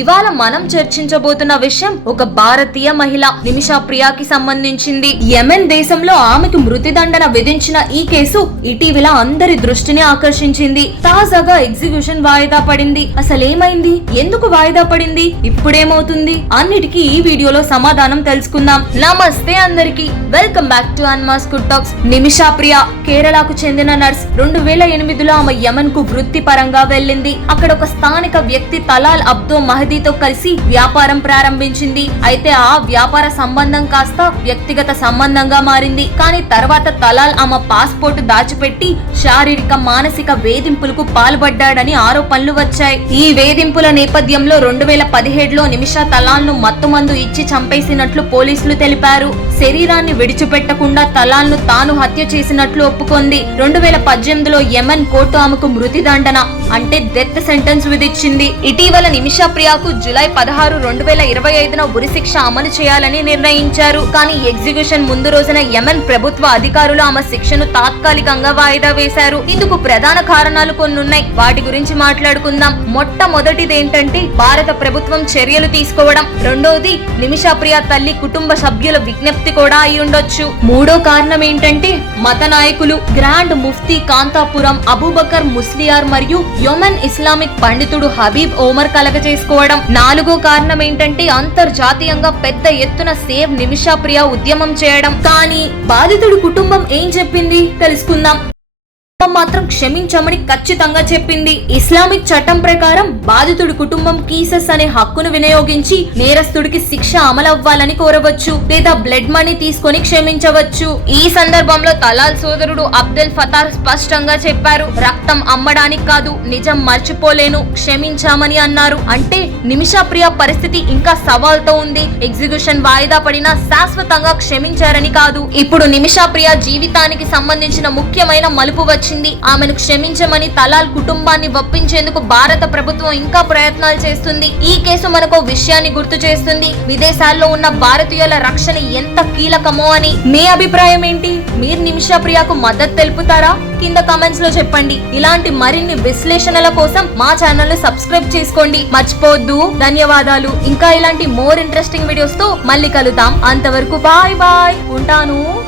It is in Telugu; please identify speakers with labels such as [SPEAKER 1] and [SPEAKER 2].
[SPEAKER 1] ఇవాళ మనం చర్చించబోతున్న విషయం ఒక భారతీయ మహిళ నిమిషా ప్రియాకి సంబంధించింది. యెమెన్ దేశంలో ఆమెకు మృతిదండన విధించిన ఈ కేసు ఇటీవల అందరి దృష్టిని ఆకర్షించింది. తాజాగా ఎగ్జిక్యూషన్ వాయిదా పడింది. అసలేమైంది? ఎందుకు వాయిదా పడింది? ఇప్పుడేమవుతుంది? అన్నిటికీ ఈ వీడియోలో సమాధానం తెలుసుకుందాం. నమస్తే అందరికి. వెల్కమ్ బ్యాక్ టు అన్మాస్ గుడ్ టాక్స్. నిమిషా ప్రియా కేరళకు చెందిన నర్స్. రెండు వేల ఎనిమిదిలో ఆమె యమన్కు వృత్తిపరంగా వెళ్ళింది. అక్కడ ఒక స్థానిక వ్యక్తి తలాల్ అబ్దో మహదీతో కలిసి వ్యాపారం ప్రారంభించింది. అయితే ఆ వ్యాపార సంబంధం కాస్త వ్యక్తిగత సంబంధంగా మారింది. కానీ తర్వాత తలాల్ ఆమె పాస్పోర్ట్ దాచిపెట్టి శారీరక మానసిక వేధింపులకు పాల్పడ్డాడని ఆరోపణలు వచ్చాయి. ఈ వేధింపుల నేపథ్యంలో రెండు వేల పదిహేడులో నిమిషా తలాల్ను మత్తుమందు ఇచ్చి చంపేసినట్లు పోలీసులు తెలిపారు. శరీరాన్ని విడిచిపెట్టకుండా తలాల్ను తాను హత్య చేసినట్లు ఒప్పుకుంది. రెండు వేల పద్దెనిమిదిలో యెమెన్ కోర్టు ఆమెకు మృతి దండన అంటే డెత్ సెంటెన్స్ విధించింది. ఇటీవల నిమిషా ప్రియాకు జులై పదహారు రెండు వేల ఇరవై ఐదున ఉరిశిక్ష అమలు చేయాలని నిర్ణయించారు. కానీ ఎగ్జిక్యూషన్ ముందు రోజున యమన్ ప్రభుత్వ అధికారులు ఆమె శిక్షను తాత్కాలికంగా వాయిదా వేశారు. ఇందుకు ప్రధాన కారణాలు కొన్ని ఉన్నాయి వాటి గురించి మాట్లాడుకుందాం. మొట్టమొదటిది ఏంటంటే భారత ప్రభుత్వం చర్యలు తీసుకోవడం. రెండోది నిమిషా ప్రియా తల్లి కుటుంబ సభ్యుల విజ్ఞప్తి. కూడా అయి ఉండొచ్చు. మూడో కారణం ఏంటంటే మత నాయకులు గ్రాండ్ ముఫ్తీ కాంతాపురం అబూబకర్ ముస్లియార్ మరియు యొమన్ ఇస్లామిక్ పండితుడు హబీబ్ ఓమర్ కలగ చేసుకోవడం నాలుగో కారణం ఏంటంటే అంతర్జాతీయంగా పెద్ద ఎత్తున సేవ్ నిమిషా ప్రియ ఉద్యమం చేయడం. కానీ బాధితుడు కుటుంబం ఏం చెప్పింది? తెలుసుకుందాం. మాత్రం క్షమించమని ఖచ్చితంగా చెప్పింది. ఇస్లామిక్ చట్టం ప్రకారం బాధితుడి కుటుంబం కీసెస్ అనే హక్కును వినియోగించి నేరస్తుడికి శిక్ష అమలవ్వాలని కోరవచ్చు. లేదా బ్లడ్ మనీ తీసుకొని క్షమించవచ్చు. ఈ సందర్భంలో తలాల్ సోదరుడు అబ్దుల్ ఫతార్ స్పష్టంగా చెప్పారు. రక్తం అమ్మడానికి కాదు నిజం మర్చిపోలేను క్షమించామని అన్నారు. అంటే నిమిషా ప్రియ పరిస్థితి ఇంకా సవాల్తో ఉంది. ఎగ్జిక్యూషన్ వాయిదా పడినా శాశ్వతంగా క్షమించారని కాదు. ఇప్పుడు నిమిషా ప్రియ జీవితానికి సంబంధించిన ముఖ్యమైన మలుపు వచ్చింది. ఆమెను క్షమించమని తలాల్ కుటుంబాన్ని ఒప్పించేందుకు భారత ప్రభుత్వం ఇంకా ప్రయత్నాలు చేస్తుంది. ఈ కేసు మనకు విషయాన్ని గుర్తు చేస్తుంది. విదేశాల్లో ఉన్న భారతీయుల రక్షణ ఎంత కీలకమో అని. మీ అభిప్రాయం ఏంటి? మీరు నిమిషాప్రియకు మద్దతు తెలుపుతారా? కింద కామెంట్స్లో చెప్పండి. ఇలాంటి మరిన్ని విశ్లేషణల కోసం మా ఛానల్ సబ్స్క్రైబ్ చేసుకోండి. మర్చిపోవద్దు. ధన్యవాదాలు. ఇంకా ఇలాంటి మోర్ ఇంట్రెస్టింగ్ వీడియోస్తో మళ్ళీ కలుద్దాం. అంతవరకు బాయ్ బాయ్ ఉంటాను.